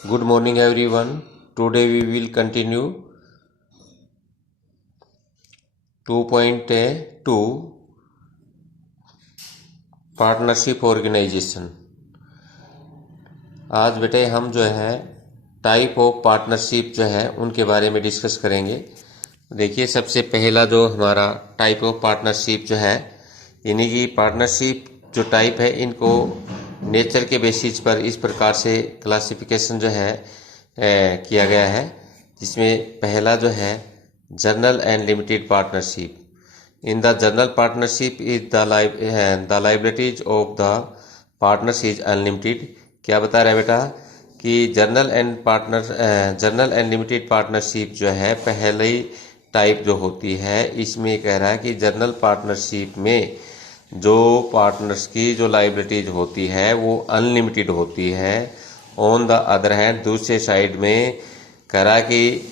Good morning everyone. Today we will continue 2.2 partnership organisation. आज बेटे हम जो है टाइप ऑफ पार्टनरशिप जो है उनके बारे में डिस्कस करेंगे। देखिए सबसे पहला जो हमारा टाइप ऑफ पार्टनरशिप जो है, यानी कि पार्टनरशिप जो टाइप है इनको नेचर के बेसिस पर इस प्रकार से क्लासिफिकेशन जो है किया गया है, जिसमें पहला जो है general and limited partnership. In the general partnership is the liabilities of the partners is unlimited. क्या बता रहा है बेटा कि जनरल एंड लिमिटेड पार्टनरशिप जो है पहली टाइप जो होती है, इसमें कह रहा है कि जनरल पार्टनरशिप में जो पार्टनर्स की जो लायबिलिटीज होती है वो अनलिमिटेड होती है। ऑन द अदर हैंड दूसरे साइड में कह रहा कि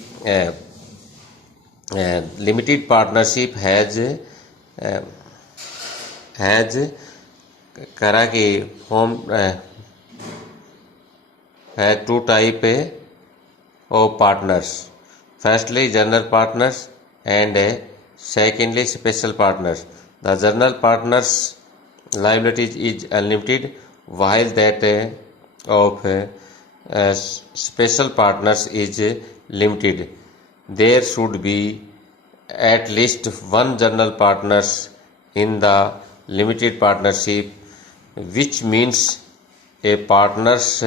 लिमिटेड पार्टनरशिप हैज करा कि फॉर्म है two type of partners. Firstly general partners and secondly special partners. The general partners liabilities is unlimited, while that of special partners is limited. There should be at least one general partners in the limited partnership, which means a partners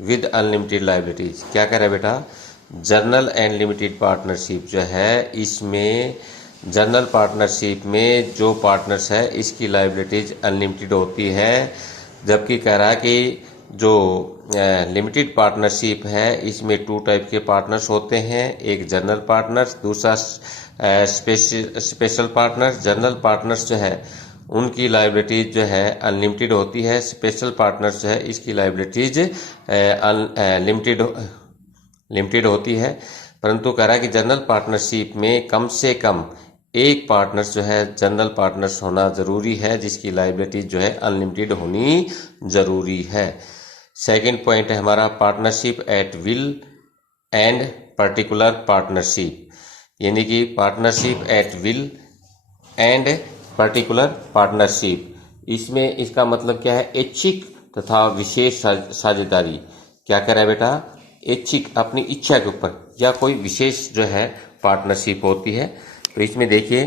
with unlimited liabilities. क्या कह रहा है बेटा, general and limited partnership जो है इसमें general partnership में जो पार्टनर्स है इसकी लायबिलिटीज अनलिमिटेड होती है, जबकि कह रहा है कि जो लिमिटेड पार्टनरशिप है इसमें टू टाइप के पार्टनर्स होते हैं, एक जनरल पार्टनर्स, दूसरा स्पेशल पार्टनर्स। जनरल पार्टनर्स जो है उनकी लायबिलिटीज जो है अनलिमिटेड होती है, स्पेशल पार्टनर्स जो है इसकी लायबिलिटीज लिमिटेड होती है। परंतु कह रहा है कि जनरल पार्टनरशिप में कम से कम एक पार्टनर्स जो है जनरल पार्टनर्स होना जरूरी है, जिसकी लायबिलिटीज जो है अनलिमिटेड होनी जरूरी है। सेकंड पॉइंट है हमारा partnership at will and particular partnership, यानी कि partnership at will and particular partnership. इसमें इसका मतलब क्या है, ऐच्छिक तथा विशेष साझेदारी। क्या कह रहा है बेटा, ऐच्छिक अपनी इच्छा के ऊपर या कोई विशेष जो है पार्टनरशिप होती है। तो इसमें देखिए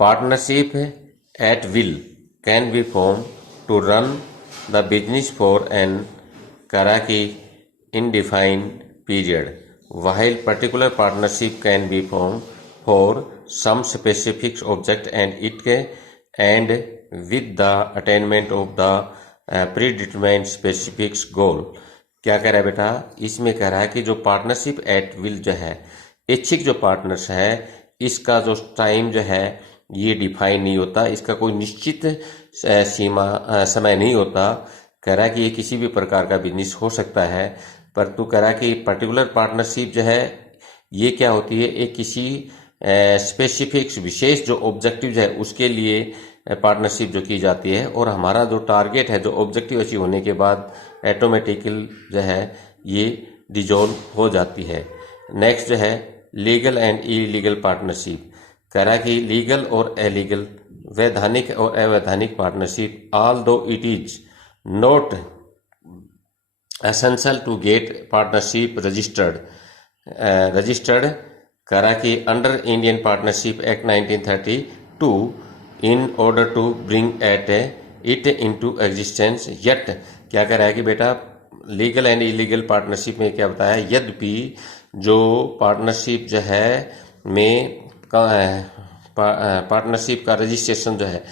partnership at will can be form to run the business for an करा की indefinite period, while particular partnership can be formed for some specific object and with the attainment of the predetermined specific goal. क्या कह रहा है बेटा, इसमें कह रहा है कि जो पार्टनरशिप एट विल जो है ऐच्छिक जो पार्टनर्स है इसका जो टाइम जो है ये डिफाइन नहीं होता, इसका कोई निश्चित सीमा समय नहीं होता। कह रहा है कि ये किसी भी प्रकार का बिजनेस हो सकता है, पर तू कह रहा है कि पर्टिकुलर पार्टनरशिप जो है ये क्या होती है, एक किसी स्पेसिफिक विशेष जो ऑब्जेक्टिव है उसके लिए पार्टनरशिप जो की जाती है, और हमारा जो टारगेट है जो ऑब्जेक्टिव अचीव होने के बाद ऑटोमेटिकली जो है ये डिजोल्व हो जाती है। नेक्स्ट जो है लीगल एंड इलीगल पार्टनरशिप। कह रहा है कि लीगल और इलीगल, वैधानिक और अवैधानिक partnership, although it is not essential to get partnership registered कह रहा कि under Indian partnership act 1932 in order to bring it into existence. Yet क्या कह रहा है कि बेटा लीगल एंड इलीगल पार्टनरशिप में क्या बताया, यद्यपि जो पार्टनरशिप जो है में पार्टनरशिप का रजिस्ट्रेशन जो है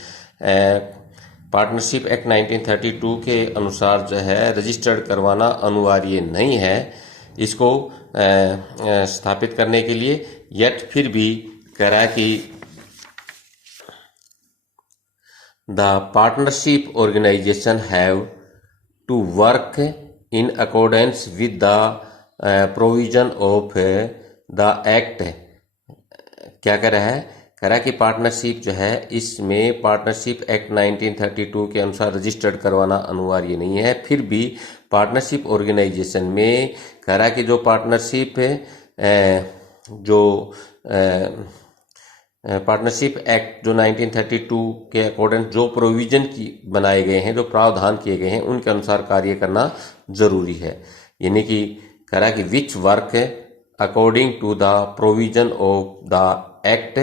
पार्टनरशिप एक्ट 1932 के अनुसार जो है रजिस्टर्ड करवाना अनिवार्य नहीं है इसको स्थापित करने के लिए, यट फिर भी कह रहा है कि the partnership organisation have to work in accordance with the provision of the act. क्या कह रहा है कह रहा है कि पार्टनरशिप जो है इसमें पार्टनरशिप एक्ट 1932 के अनुसार रजिस्टर्ड करवाना अनिवार्य नहीं है। फिर भी पार्टनरशिप ऑर्गेनाइजेशन में कह रहा है कि जो पार्टनरशिप पार्टनरशिप एक्ट जो 1932 के अकॉर्डिंग जो प्रोविजन की बनाए गए हैं, जो प्रावधान किए गए हैं, उनके अनुसार कार्य करना जरूरी है। यानी कि कह रहा है कि which work according to the provision of the act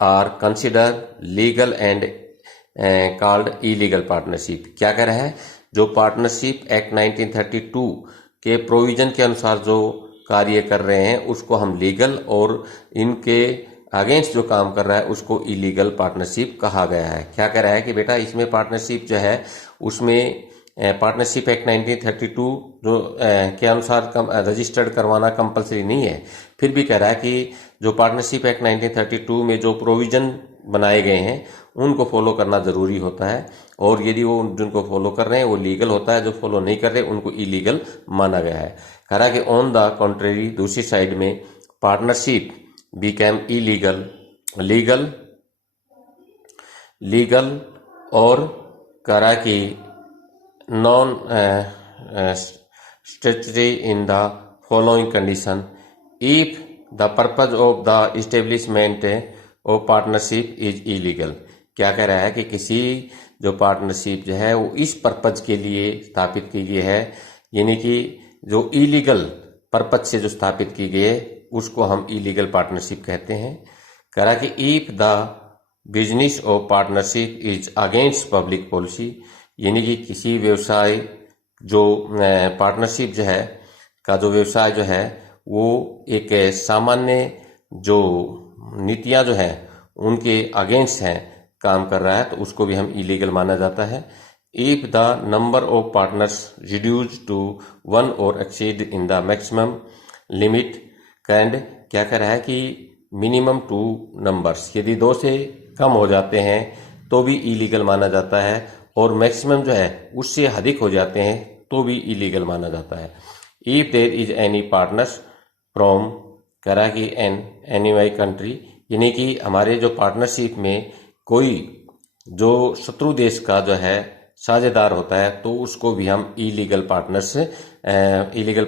are consider legal and called illegal partnership. क्या कह रहा है, जो पार्टनरशिप एक्ट 1932 के प्रोविजन के अनुसार जो कार्य कर रहे हैं उसको हम लीगल, और इनके अगेंस्ट जो काम कर रहा है उसको इलीगल पार्टनरशिप कहा गया है। क्या कह रहा है कि बेटा इसमें पार्टनरशिप जो है उसमें पार्टनरशिप एक्ट 1932 जो के अनुसार रजिस्टर्ड करवाना कंपलसरी नहीं है। फिर भी कह रहा है कि जो पार्टनरशिप एक्ट 1932 में जो प्रोविजन बनाए गए हैं उनको फॉलो करना जरूरी होता है, और यदि वो जिनको फॉलो कर रहे हैं वो लीगल होता है, जो फॉलो नहीं कर रहे उनको इलीगल माना गया है। कह रहा है कि ऑन द कॉन्ट्रेरी, दूसरी साइड में पार्टनरशिप बिकेम इलीगल, लीगल और कह रहा है कि non statutory in the following condition if the purpose of the establishment of partnership is illegal. क्या कह रहा है कि किसी जो पार्टनरशिप जो है वो इस पर्पज के लिए स्थापित की गई है, यानी कि जो इलीगल पर्पज से जो स्थापित की गई है उसको हम इलीगल पार्टनरशिप कहते हैं। कह रहा कि if the business of partnership is against public policy, यानी कि किसी व्यवसाय जो पार्टनरशिप जो है का जो व्यवसाय जो है वो एक सामान्य जो नीतियां जो है उनके अगेंस्ट है काम कर रहा है, तो उसको भी हम इलीगल माना जाता है। If the number of partners reduce to 1 और exceed in the maximum limit and क्या कह रहा है कि मिनिमम 2 नंबर्स, यदि 2 से कम हो जाते हैं तो भी इलीगल माना जाता है, और मैक्सिमम जो है उससे अधिक हो जाते हैं तो भी इलीगल माना जाता है। If there is any partners from कह रहा है कि एनी वाई कंट्री, यानी कि हमारे जो पार्टनरशिप में कोई जो शत्रु देश का जो है साझेदार होता है तो उसको भी हम इलीगल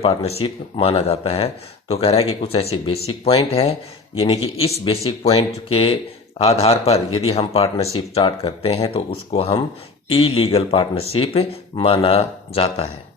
पार्टनरशिप माना जाता है। तो कह रहा है कि कुछ ऐसे बेसिक पॉइंट हैं, यानी कि इस बेसिक पॉइंट के आधार पर यदि हम पार्टनरशिप स्टार्ट करते हैं तो उसको हम इलीगल पार्टनरशिप माना जाता है।